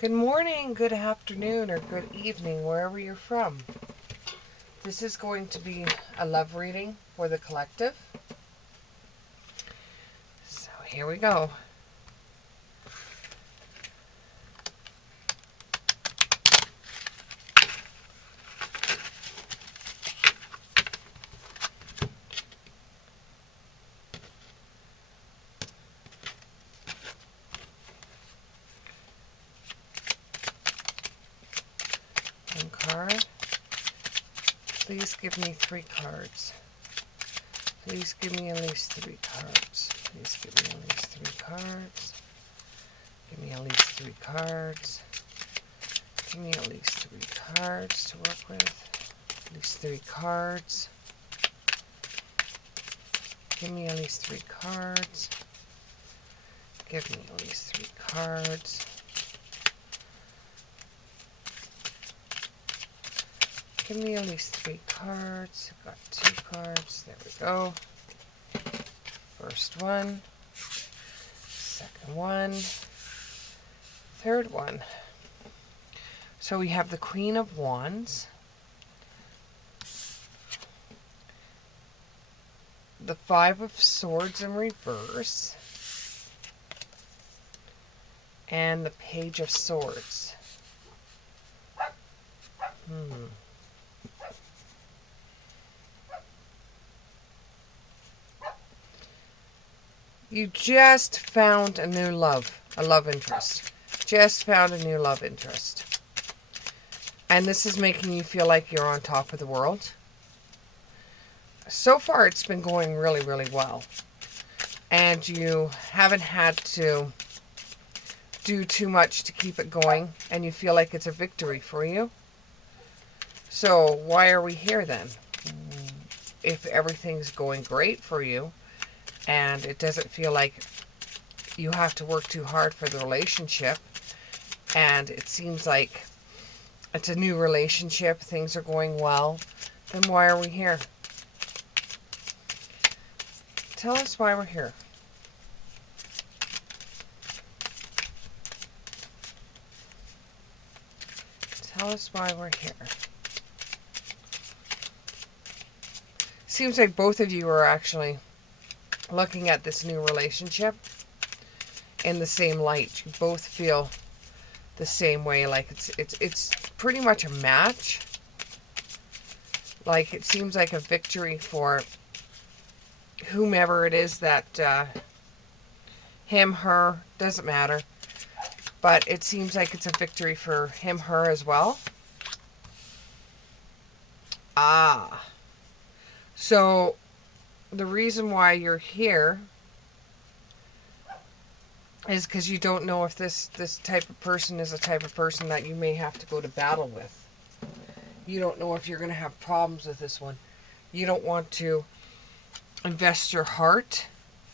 Good morning, good afternoon, or good evening, wherever you're from. This is going to be a love reading for the collective. So here we go. One card. Please give me 3 cards. Please give me at least 3 cards. Please give me at least 3 cards. Give me at least 3 cards. Give me at least 3 cards to work with. At least 3 cards. Give me at least 3 cards. Give me at least 3 cards. Give me at least 3 cards. I've got 2 cards. There we go. First one. Second one. Third one. So we have the Queen of Wands. The 5 of Swords in reverse. And the Page of Swords. You just found a new love interest. Just found a new love interest. And this is making you feel like you're on top of the world. So far, it's been going really, really well. And you haven't had to do too much to keep it going. And you feel like it's a victory for you. So why are we here then? If everything's going great for you, and it doesn't feel like you have to work too hard for the relationship, and it seems like it's a new relationship, things are going well, then why are we here? Tell us why we're here. Tell us why we're here. Seems like both of you are actually looking at this new relationship in the same light. You both feel the same way, like it's pretty much a match. Like it seems like a victory for whomever it is that him, her, doesn't matter. But it seems like it's a victory for him, her as well. So the reason why you're here is because you don't know if this type of person is a type of person that you may have to go to battle with. You don't know if you're going to have problems with this one. You don't want to invest your heart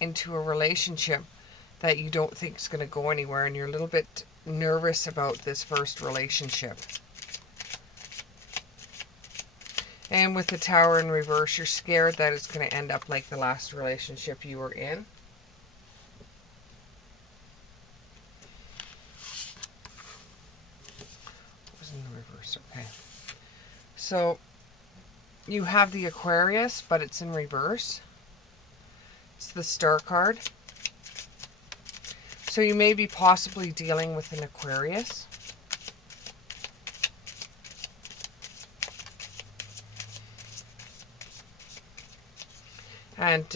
into a relationship that you don't think is going to go anywhere, and you're a little bit nervous about this first relationship. And with the Tower in reverse, you're scared that it's going to end up like the last relationship you were in. It was in the reverse, okay. So you have the Aquarius, but it's in reverse. It's the Star card. So you may be possibly dealing with an Aquarius. And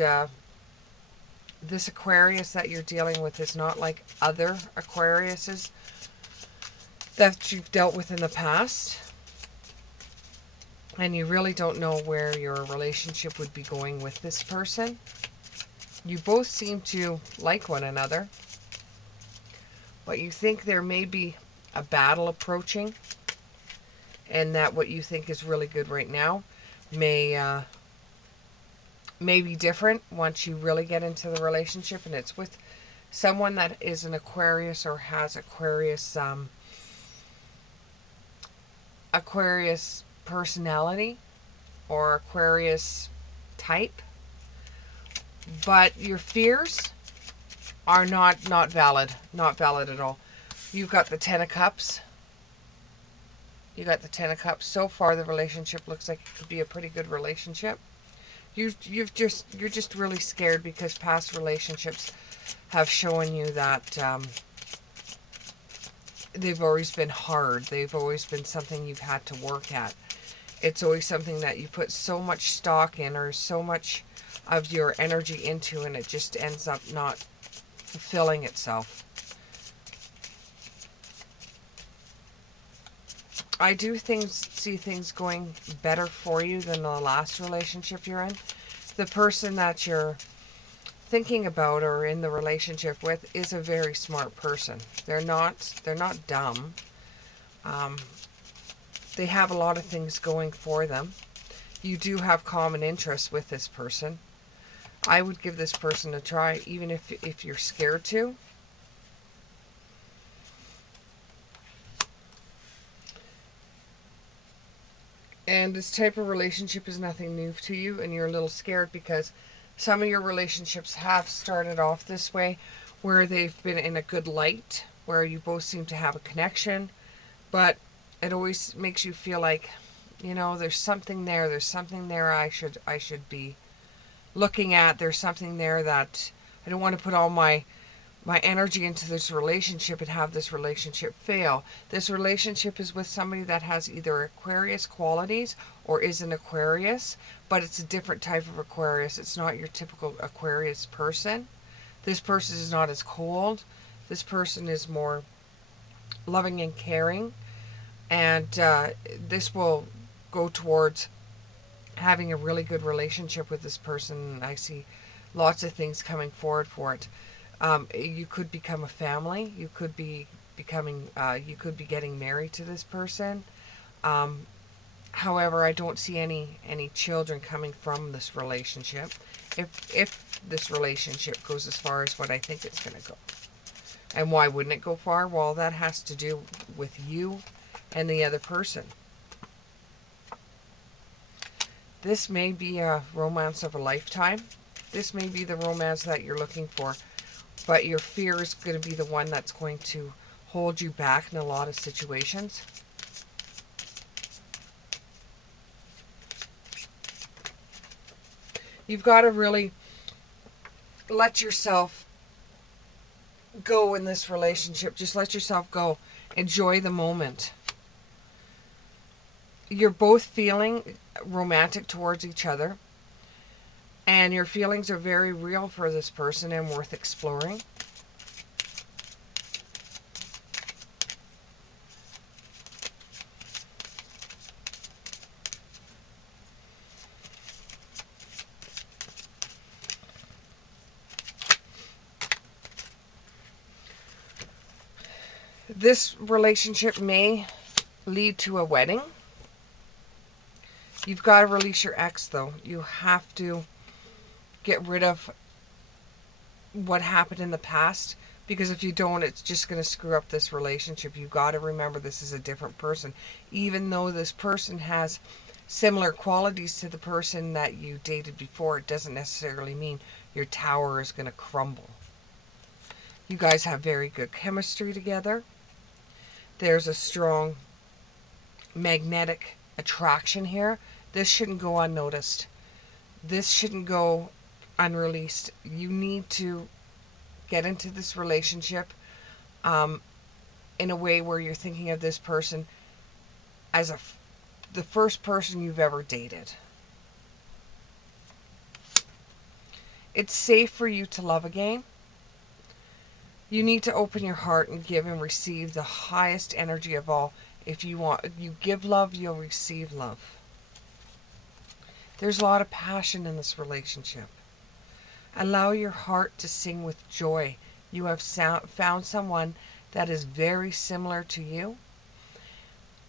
this Aquarius that you're dealing with is not like other Aquariuses that you've dealt with in the past. And you really don't know where your relationship would be going with this person. You both seem to like one another. But you think there may be a battle approaching. And that what you think is really good right now may be different once you really get into the relationship, and it's with someone that is an Aquarius or has Aquarius personality or Aquarius type. But your fears are not valid at all. You've got the Ten of Cups. You got the Ten of Cups. So far, the relationship looks like it could be a pretty good relationship. You're just really scared because past relationships have shown you that they've always been hard. They've always been something you've had to work at. It's always something that you put so much stock in or so much of your energy into, and it just ends up not fulfilling itself. I do see things going better for you than the last relationship you're in. The person that you're thinking about or in the relationship with is a very smart person. They're not dumb. Um, they have a lot of things going for them. You do have common interests with this person. I would give this person a try, even if you're scared to. And this type of relationship is nothing new to you, and you're a little scared because some of your relationships have started off this way, where they've been in a good light, where you both seem to have a connection, but it always makes you feel like, there's something there. There's something there I should be looking at. There's something there that I don't want to put all my energy into this relationship and have this relationship fail. This relationship is with somebody that has either Aquarius qualities or is an Aquarius, but it's a different type of Aquarius. It's not your typical Aquarius person. This person is not as cold. This person is more loving and caring, and this will go towards having a really good relationship with this person. I see lots of things coming forward for it. You could become a family. You could be getting married to this person. Um, However, I don't see any children coming from this relationship. If this relationship goes as far as what I think it's going to go. And why wouldn't it go far? Well, that has to do with you and the other person. This may be a romance of a lifetime. This may be the romance that you're looking for. But your fear is going to be the one that's going to hold you back in a lot of situations. You've got to really let yourself go in this relationship. Just let yourself go. Enjoy the moment. You're both feeling romantic towards each other, and your feelings are very real for this person and worth exploring. This relationship may lead to a wedding. You've got to release your ex, though. You have to get rid of what happened in the past, because if you don't, it's just going to screw up this relationship. You've got to remember this is a different person. Even though this person has similar qualities to the person that you dated before, it doesn't necessarily mean your tower is going to crumble. You guys have very good chemistry together. There's a strong magnetic attraction here. This shouldn't go unnoticed. This shouldn't go unreleased. You need to get into this relationship in a way where you're thinking of this person as the first person you've ever dated. It's safe for you to love again. You need to open your heart and give and receive the highest energy of all. If you give love, you'll receive love. There's a lot of passion in this relationship. Allow your heart to sing with joy. You have found someone that is very similar to you,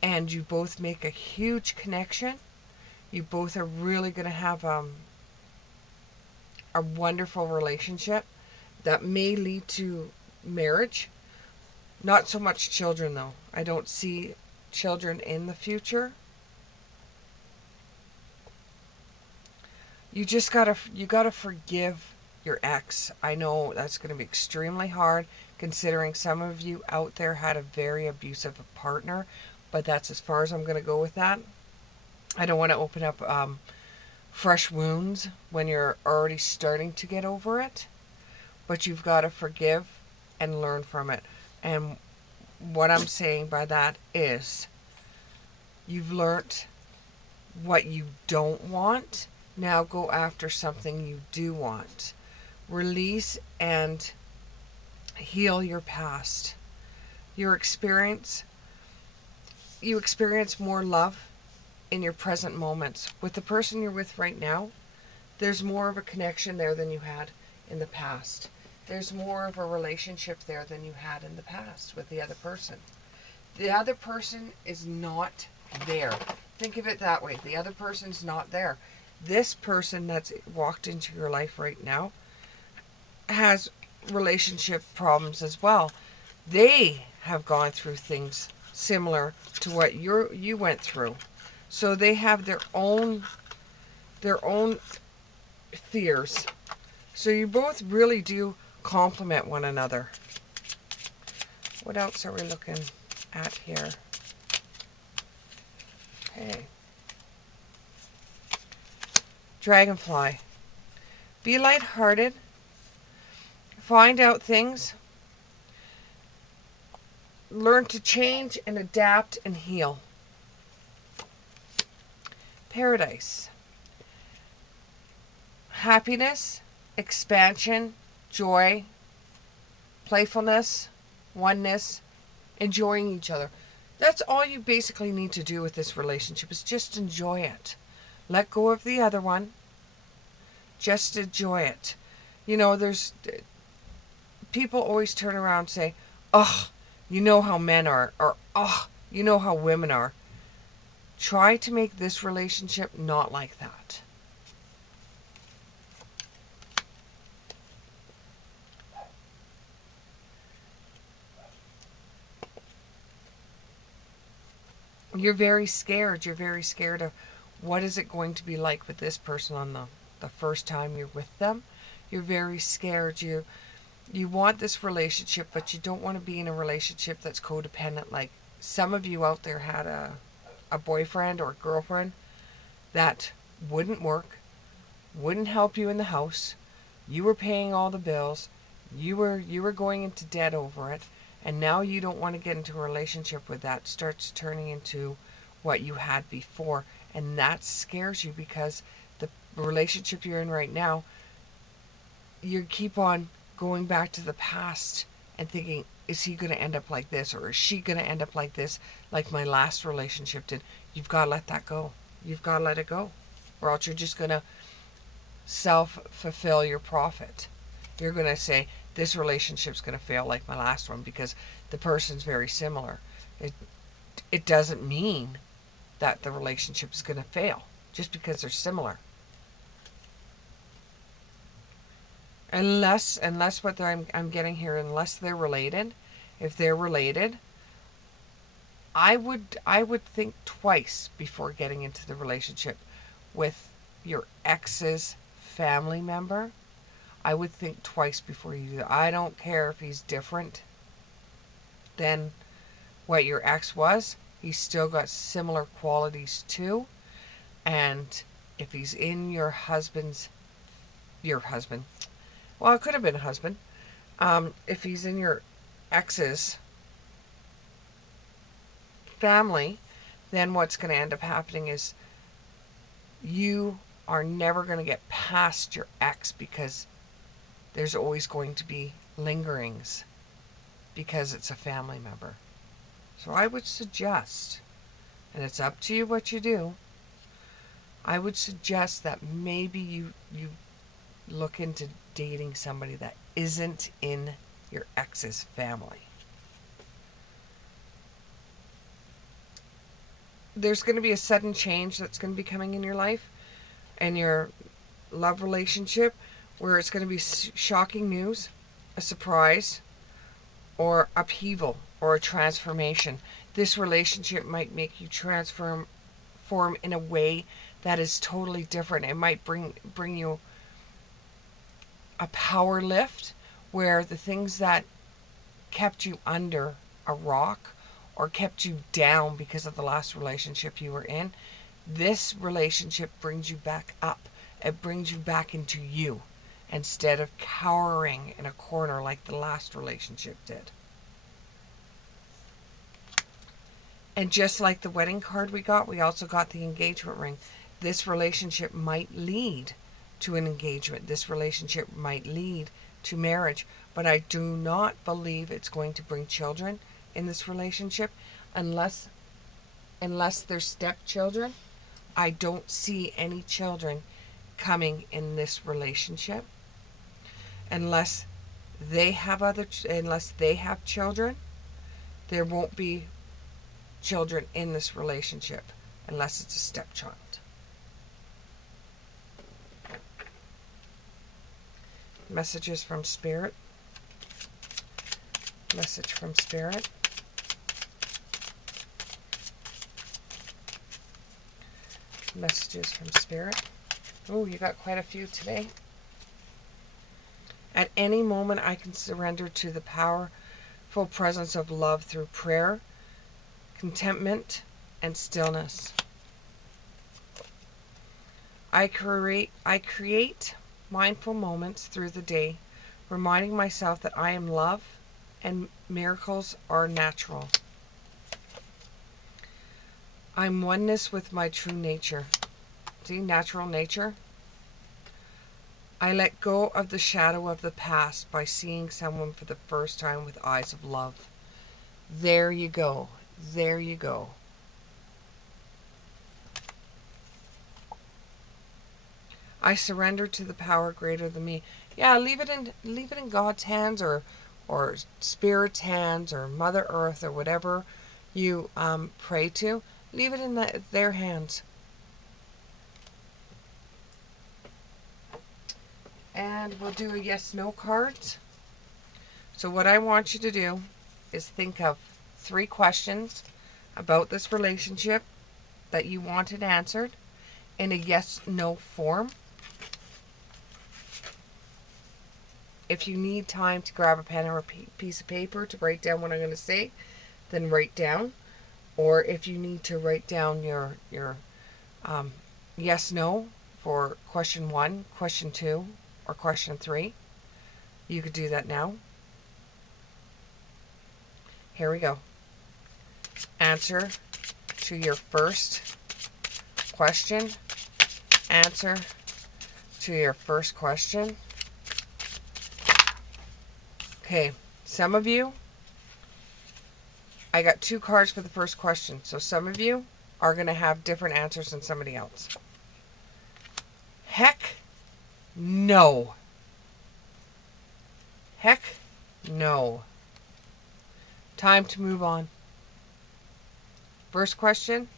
and you both make a huge connection. You both are really going to have a wonderful relationship that may lead to marriage. Not so much children, though. I don't see children in the future. You gotta forgive your ex. I know that's going to be extremely hard considering some of you out there had a very abusive partner, but that's as far as I'm going to go with that. I don't want to open up fresh wounds when you're already starting to get over it, but you've got to forgive and learn from it. And what I'm saying by that is you've learned what you don't want. Now go after something you do want. Release and heal your past. You experience more love in your present moments. With the person you're with right now, there's more of a connection there than you had in the past. There's more of a relationship there than you had in the past with the other person. The other person is not there. Think of it that way. The other person's not there. This person that's walked into your life right now has relationship problems as well. They have gone through things similar to what you went through. So they have their own fears. So you both really do complement one another. What else are we looking at here? Okay. Dragonfly. Be lighthearted. Find out things. Learn to change and adapt and heal. Paradise. Happiness, expansion, joy, playfulness, oneness, enjoying each other. That's all you basically need to do with this relationship, is just enjoy it. Let go of the other one. Just enjoy it. You know, there's people always turn around and say, "Oh, you know how men are," or "Oh, you know how women are." Try to make this relationship not like that. You're very scared. You're very scared of what is it going to be like with this person on the first time you're with them. You're very scared. You want this relationship, but you don't want to be in a relationship that's codependent. Like some of you out there had a boyfriend or a girlfriend that wouldn't work, wouldn't help you in the house. You were paying all the bills. You were going into debt over it. And now you don't want to get into a relationship with that. Starts turning into what you had before. And that scares you because the relationship you're in right now, you keep on going back to the past and thinking, is he going to end up like this? Or is she going to end up like this, like my last relationship did? You've got to let that go. You've got to let it go. Or else you're just going to self-fulfill your prophet. You're going to say, this relationship's going to fail like my last one because the person's very similar. It doesn't mean that the relationship is going to fail just because they're similar. Unless what I'm getting here, unless they're related. If they're related, I would think twice before getting into the relationship with your ex's family member. I would think twice before you do that. I don't care if he's different than what your ex was. He's still got similar qualities too. And if he's in your husband, well, it could have been a husband. If he's in your ex's family, then what's going to end up happening is you are never going to get past your ex because there's always going to be lingerings because it's a family member. So I would suggest, and it's up to you what you do, I would suggest that maybe you look into dating somebody that isn't in your ex's family. There's going to be a sudden change that's going to be coming in your life and your love relationship where it's going to be shocking news, a surprise, or upheaval, or a transformation. This relationship might make you transform in a way that is totally different. It might bring you a power lift where the things that kept you under a rock or kept you down because of the last relationship you were in, this relationship brings you back up. It brings you back into you instead of cowering in a corner like the last relationship did. And just like the wedding card we also got the engagement ring. This relationship might lead to an engagement. This relationship might lead to marriage. But I do not believe it's going to bring children in this relationship unless they're stepchildren. I don't see any children coming in this relationship unless they have children. There won't be children in this relationship unless it's a stepchild. Messages from Spirit. Message from Spirit. Messages from Spirit. Oh, you got quite a few today. At any moment, I can surrender to the powerful presence of love through prayer, contentment, and stillness. I create mindful moments through the day, reminding myself that I am love and miracles are natural. I'm oneness with my true nature. See, natural nature. I let go of the shadow of the past by seeing someone for the first time with eyes of love. There you go. There you go. I surrender to the power greater than me. Yeah, leave it in God's hands or Spirit's hands or Mother Earth or whatever you pray to. Leave it in their hands. And we'll do a yes/no cards. So what I want you to do is think of 3 questions about this relationship that you wanted answered in a yes/no form. If you need time to grab a pen or a piece of paper to write down what I'm going to say, then write down. Or if you need to write down your yes/no for question 1, question 2, or question 3, you could do that now. Here we go. Answer to your first question. Answer to your first question. Okay, some of you, I got 2 cards for the first question, so some of you are going to have different answers than somebody else. Heck no. Heck no. Time to move on. First question,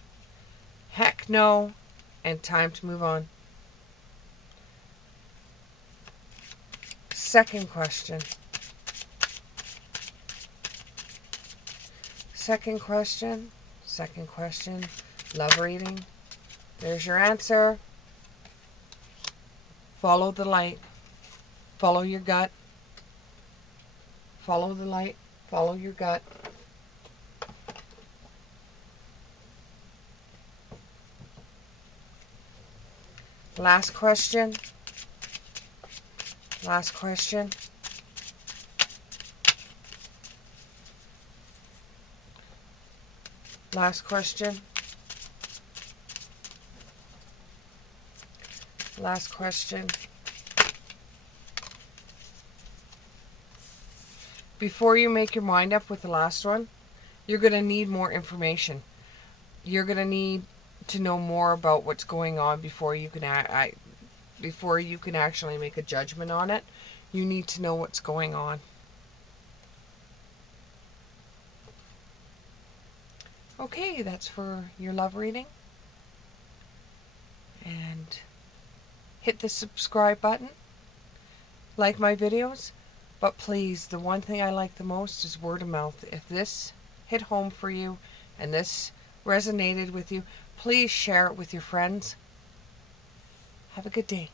heck no, and time to move on. Second question. Second question, love reading. There's your answer. Follow the light. Follow your gut. Follow the light. Follow your gut. Last question. Last question. Last question. Last question. Before you make your mind up with the last one, you're going to need more information. You're going to need to know more about what's going on before you can actually make a judgment on it. You need to know what's going on. Okay, that's for your love reading. And hit the subscribe button. Like my videos. But please, the one thing I like the most is word of mouth. If this hit home for you and this resonated with you, please share it with your friends. Have a good day.